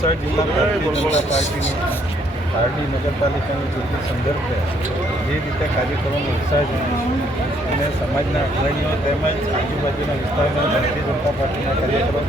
વલસાડ જિલ્લા ભારતીય જનતા પાર્ટીની પારડી નગરપાલિકાની ચૂંટણી સંદર્ભે જે રીતે કાર્યક્રમો ઉત્સાહ છે અને સમાજના અગ્રણીઓ તેમજ આજુબાજુના વિસ્તારના ભારતીય જનતા પાર્ટીના કાર્યક્રમો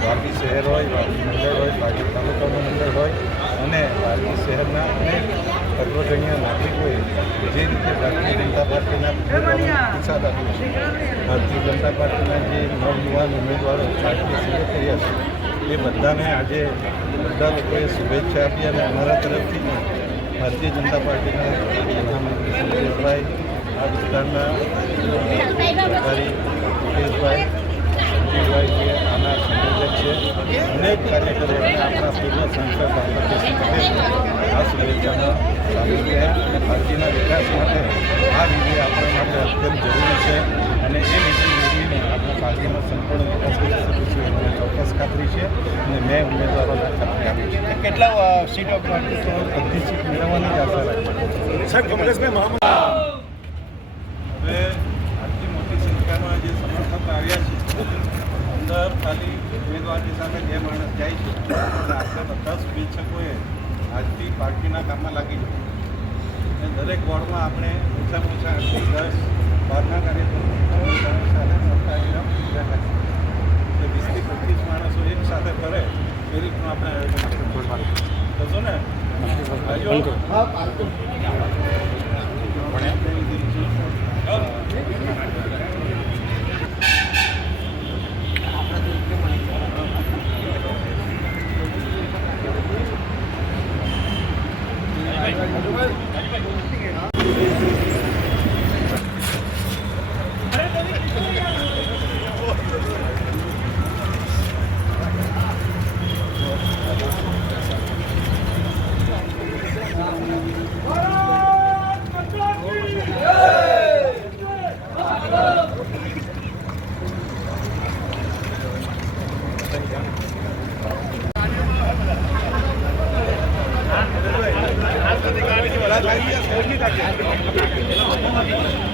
વાપી શહેર હોય વાપી મંડળ હોય પાર્ટી તાલુકાનું મંડળ હોય અને વાપી શહેરના અનેક અગ્રગણ્ય નાગરિકોએ જે રીતે ભારતીય જનતા પાર્ટીના પ્રતિસાદ આપ્યો છે. ભારતીય જનતા પાર્ટીના જે નવયુવાન ઉમેદવારો પાર્ટીએ સિલેક્ટ કર્યા છે એ બધાને આજે બધા લોકોએ શુભેચ્છા આપી અને અમારા તરફથી ભારતીય જનતા પાર્ટીના પ્રધાનમંત્રી નરેન્દ્રભાઈ આ વિસ્તારના અધિકારી મુકેશભાઈ સંજીવભાઈ જે આના સંયોજક છે, અનેક કાર્યકરો અને આપણા પૂર્વ સાંસદ બાબતસિંહ પટેલ આ શુભેચ્છામાં સામેલ થયા અને પાર્ટીના વિકાસ માટે આ વિજય આપણા માટે અત્યંત જરૂરી છે અને એ વિજય મેળવીને આપણા પાર્ટીનો સંપૂર્ણ વિકાસ કરી શકીશું એની ચોક્કસ ખાતરી છે. અને મેં ઉમેદવારોને ખાતરી આપી છે. કેટલા સીટો બધી સીટ મેળવવાની જ આશા રાખી છું. સાહેબ કોંગ્રેસમાં મહા હવે આટલી મોટી સંખ્યામાં જે સમર્થક આવ્યા છે અંદર ખાલી ઉમેદવારની સામે બે માણસ જાય છે. અને આપણે બધા શુભેચ્છકોએ આજથી પાર્ટીના કામમાં લાગી જવું અને દરેક વોર્ડમાં આપણે ઓછામાં ઓછા આઠથી દસ બહારના કાર્યક્રમો એટલે વીસથી પચીસ માણસો એક સાથે કરે એ રીતનું આપણે આયોજન ને Thank you.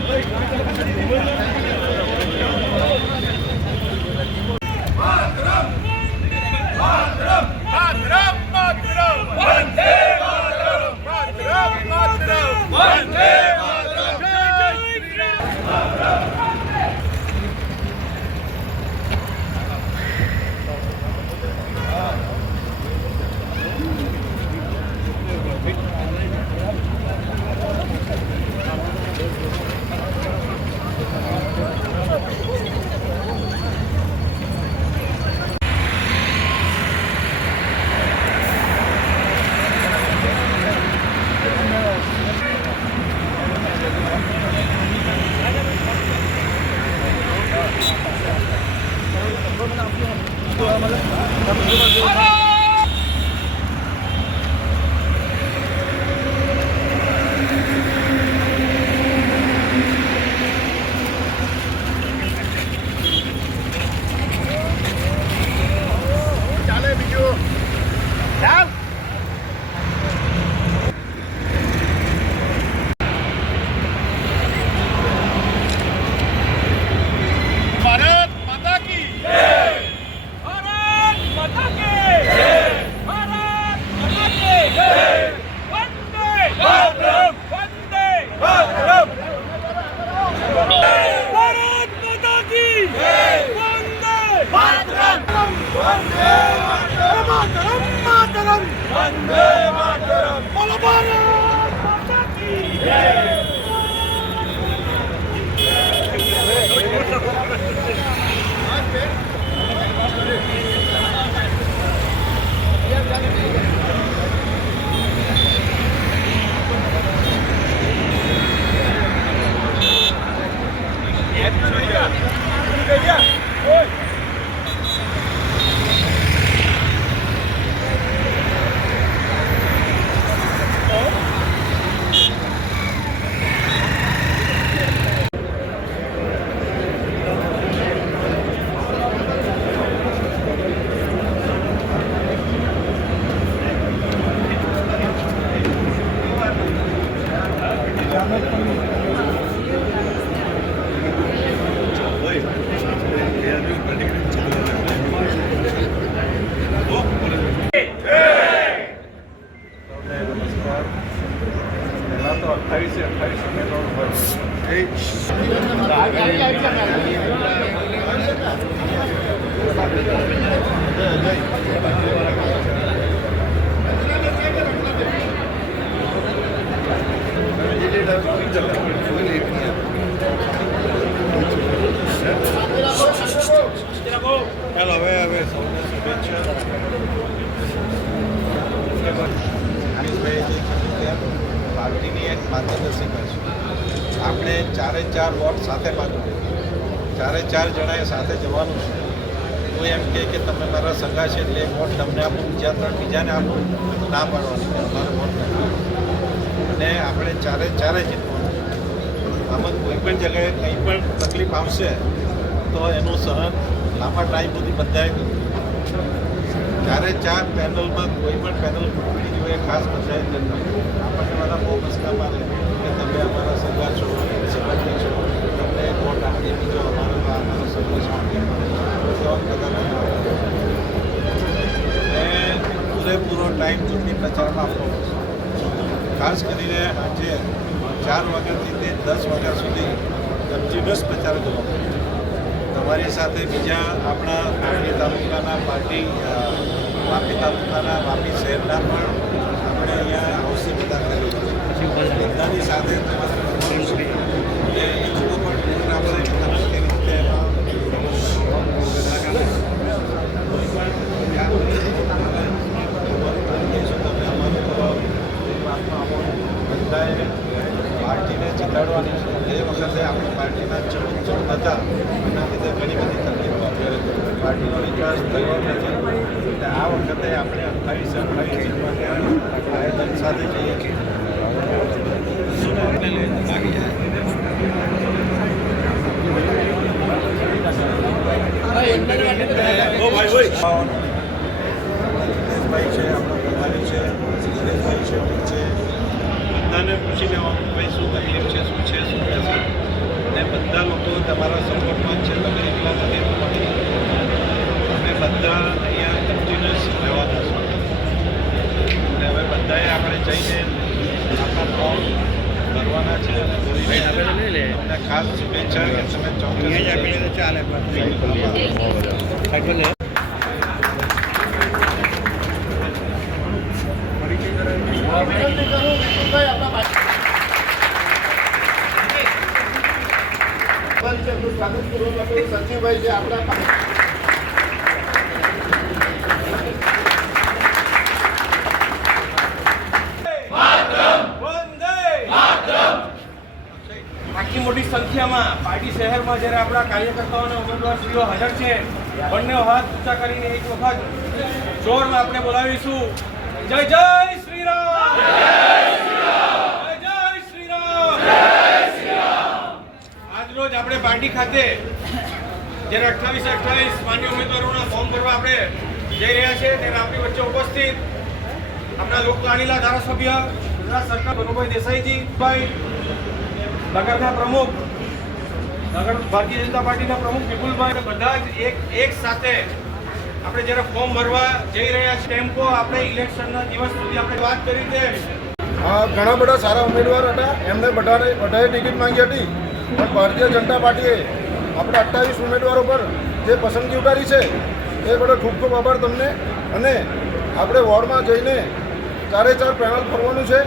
Ela vê, a ver, પાર્ટીની એક માર્ગદર્શિકા છે આપણે ચારે ચાર વોટ સાથે બાજુ ચારે ચાર જણાએ સાથે જવાનું છે. કોઈ એમ કહે કે તમે મારા સગા છે એટલે વોટ તમને આપું, બીજા ત્રણ, બીજાને આપું, ના પાડવાની કે અમારે વોટ નથી. અને આપણે ચારે ચારે જીતવાનું આમાં કોઈ પણ જગ્યાએ કંઈ પણ તકલીફ આવશે, તો એનું સહન લાંબા ટાઈમ સુધી બધાએ કરવું. ચારે ચાર પેનલમાં કોઈ પણ પેનલ ફૂટવી જોઈએ, ખાસ બધાએ આપણને બધા બહુ મસ્કા મારે કે તમે અમારા સગા છો. પૂરેપૂરો ટાઈમ ચૂંટણી પ્રચારમાં આપવો ખાસ કરીને આજે ચાર વાગ્યાથી તે દસ વાગ્યા સુધી કન્ટિન્યુઅસ પ્રચાર કરવો તમારી સાથે બીજા આપણા વાપી તાલુકાના પાર્ટી વાપી તાલુકાના વાપી શહેરના પણ આપણે અહીંયા હાઉસિંગ બધા કરી બધાની સાથે તમારે કરવાનું છે. એ એ લોકો પણ ભૂલ આપશે કે તમે કેવી રીતે એમાં કોઈ પણ યાદ નહીં તમારે તમારું કામ કહીશું તમે અમારું કરો એ વાતમાં અમારું બધાએ પાર્ટીને જીતાડવાની છે એ વખતે આપણી પાર્ટીના ચૌદ હતા એના લીધે ઘણી બધી તકલીફો અત્યારે પાર્ટીનો વિકાસ થયો નથી. એટલે આ વખતે આપણે અઠ્ઠાવીસ અઠ્ઠાવીસ જીતવાની આયોજન સાથે જઈએ. છીએ ભાઈ છે આપણા પ્રભારી છે સુરેશભાઈ શેઠી છે બધાને પૂછી લેવાનું ભાઈ શું તકલીફ છે શું છે શું નથી. ને બધા લોકો તમારા સપોર્ટમાં જ છે તમે એકલા નથી અમે બધા અહીંયા કન્ટિન્યુઅસ રહેવાના છો. અને હવે બધાએ આપણે જઈને આપણા ફોર્મ ભરવાના છે અને ભરીને તમને ખાસ શુભેચ્છા કે તમે ચોક્કસ ચાલે. સચિવભાઈ જે આપણા આટલી મોટી સંખ્યામાં પાર્ટી શહેરમાં જ્યારે આપણા કાર્યકર્તાઓને ઉમેદવારશ્રીઓ હાજર છે, બંને હાથ ઊંચા કરીને એક વખત જોરમાં આપણે બોલાવીશું. જય જય શ્રી રામ જય શ્રી રામ આજરોજ આપણે પાર્ટી ખાતે જ્યારે અઠ્ઠાવીસ અઠ્ઠાવીસ માન્ય ઉમેદવારોના ફોર્મ ભરવા આપણે જઈ રહ્યા છે ત્યારે આપણી વચ્ચે ઉપસ્થિત આપણા લોકલાડીલા ધારાસભ્ય ગુજરાત સરકાર મનુભાઈ દેસાઈજી, ભાઈ નગરના પ્રમુખ, નગર ભારતીય જનતા પાર્ટીના પ્રમુખ વિપુલભાઈ બધા જ એક એક સાથે આપણે જ્યારે ફોર્મ ભરવા જઈ રહ્યા છીએ ટેમ્પો આપણે ઇલેક્શનના દિવસ સુધી આપણે વાત કરી તે ઘણા બધા સારા ઉમેદવાર હતા. એમને બધાને બધાએ ટિકિટ માંગી હતી. પણ ભારતીય જનતા પાર્ટીએ આપણે અઠ્ઠાવીસ ઉમેદવારો પર જે પસંદગી ઉતારી છે, એ બધો ખૂબ ખૂબ આભાર તમને. અને આપણે વોર્ડમાં જઈને ચારે ચાર પેનલ ફરવાનું છે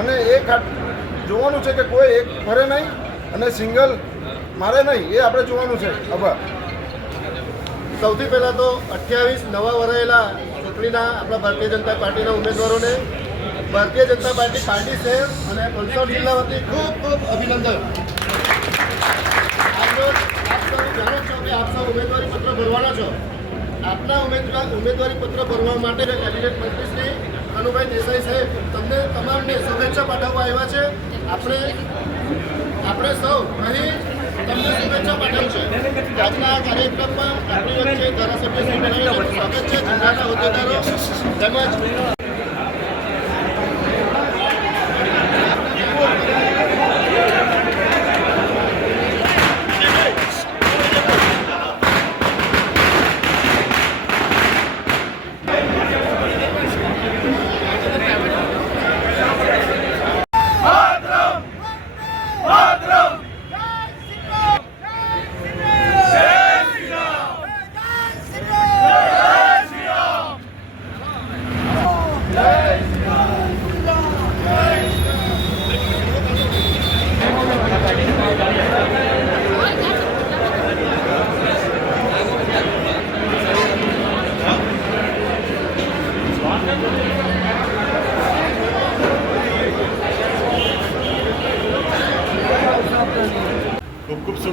અને એ જોવાનું છે કે કોઈ એક ફરે નહીં અને સિંગલ મારે નહીં, એ આપણે જોવાનું છે. આભાર. સૌથી પહેલાં તો અઠ્યાવીસ નવા વરાયેલા ચૂંટણીના આપણા ભારતીય જનતા પાર્ટીના ઉમેદવારોને ભારતીય જનતા પાર્ટી પાર્ટી શહેર અને વલસાડ જિલ્લા વતી ખૂબ ખૂબ અભિનંદન આજરોજ આપ સૌ કે આપ સૌ ઉમેદવારી પત્ર ભરવાના છો? આપના ઉમેદવાર ઉમેદવારી પત્ર ભરવા માટે કેબિનેટ મંત્રી શ્રી કનુભાઈ દેસાઈ સાહેબ, તમને તમામને શુભેચ્છા પાઠવવા આવ્યા છે. આપણે આપણે સૌ અહીં તમને શુભેચ્છા પાઠવું છે. આજના આ કાર્યક્રમમાં આપણી વચ્ચે ધારાસભ્ય સ્વાગત છે. જિલ્લાના હોદ્દેદારો તેમજ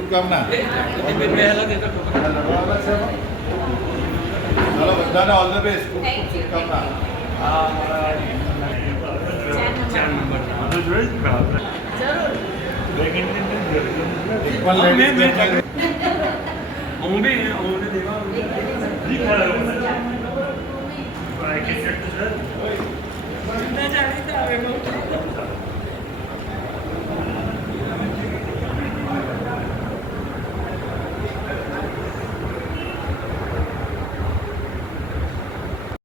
શુભકામના. ચાલો બધાને ઓલ ધ બેસ્ટ ખૂબ ખૂબ શુભકામના. હું બી હું દેવા ના જાણીતા હવે બહુ.